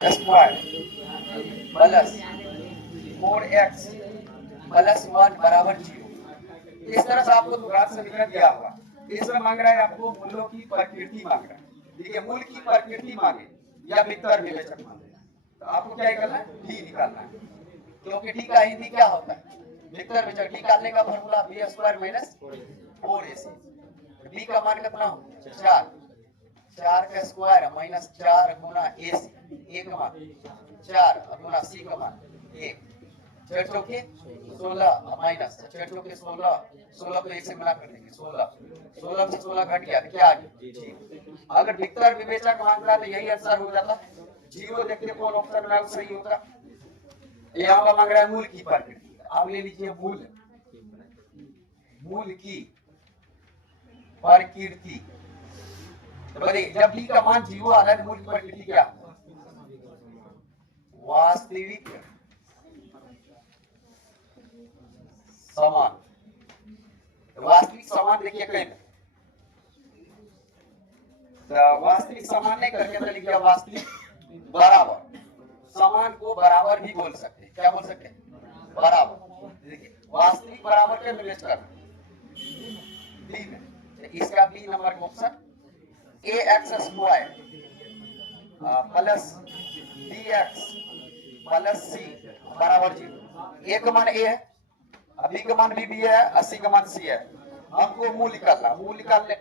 Square plus 4x plus 1 बराबर 0। इस तरह से आपको द्विघात समीकरण दिया होगा। इसमें मांग रहा है आपको मूलों की प्रकृति मांग रहा है। देखिए मूल की प्रकृति मांगे या विकर विवेचक मांगे तो आपको क्या करना है, डी निकालना है, क्योंकि डी का हिंदी क्या होता है, विकर विवेचक। निकालने का formula B square minus 4ac। B का मान कितना हो, 4, 4 का स्क्वायर माइनस 4 गुना ac, एक मान 4 गुना c का मान 1, 4 चौके 16 माइनस 4 चौके 16, 16 को 1 से गुना कर देंगे 16, 16 से 16 घट गया तो क्या आ गया। अगर विकर विवेचक मांगता है तो यही आंसर हो जाता। 0 देखते कौन ऑप्शन में सही होगा। यहाँ पर मांग रहा है मूल की प्रकृति। आप ले लीजिए मूल, मूल की प्रकृति। तो बताइए जब डी का मान 0 आ रहा है मूल की प्रकृति क्या, वास्तविक समान। वास्तविक समान देखिए कहीं तो वास्तविक समान नहीं करके तो लिखिए वास्तविक बराबर। समान को बराबर भी बोल सकते हैं, क्या बोल सकते हैं, बराबर। देखिए वास्तविक बराबर के निवेश करना डी में, इसका बी नंबर का option A X square plus B X plus C बराबर 0। ए का मान ए है, बी का मान भी है, 80 का मान सी है। हमको मूल निकालना, मूल निकालने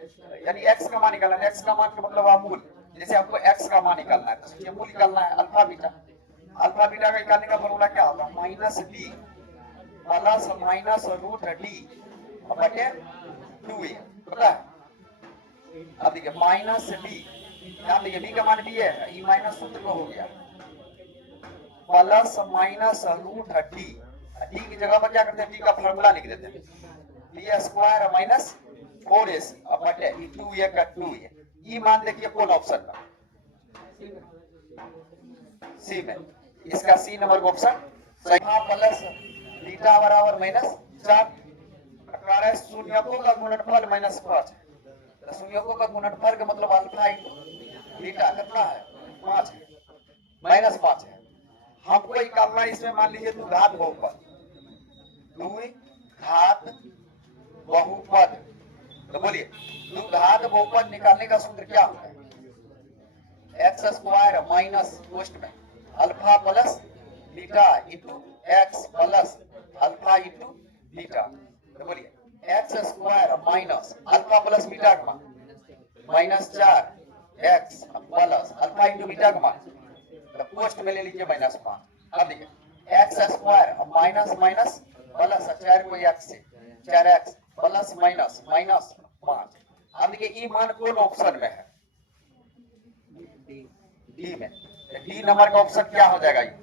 यानी एक्स का मान निकालना। एक्स का मान का मतलब है मूल। जैसे आपको एक्स का मान निकालना है तो मूल निकालना है अल्फा बीटा। अल्फा बीटा का निकालने का फॉर्मूला क्या होगा, minus B plus minus root D बटे 2a, पता है। अब देखिए माइनस बी, ध्यान देखिए बी का मान बी है, ये माइनस सूत्र को हो गया plus minus root D. D की जगह पर क्या करते हैं, डी का फॉर्मूला लिख देते हैं, बी स्क्वायर माइनस 4ac बटे 2a का 2a। ये मान देखिए कौन ऑप्शन का, सी में। इसका सी नंबर का ऑप्शन सही। प्लस बीटा बराबर माइनस 4, शून्यकों का गुणनफल माइनस 5। शून्यकों का गुणनफल का मतलब अल्फा बीटा कितना है, 5 है, माइनस 5 है। हमको निकालना इसमें मान लीजिए द्विघात बहुपद, द्विघात बहुपद। तो बोलिए द्विघात बहुपद निकालने का सूत्र क्या होता है, एक्स स्क्वायर माइनस पोस्ट में alpha plus beta into x plus alpha into beta. तो बोलिए x square minus alpha plus beta का मान minus 4 x plus alpha into beta का मान, तो पोस्ट में ले लीजिए माइनस 5। अब देखिए x square minus minus plus 4 को एक्स से 4x प्लस माइनस माइनस 5। अब देखिए ई मान कौन ऑप्शन में है, डी में। डी नंबर का ऑप्शन क्या हो जाएगा ये।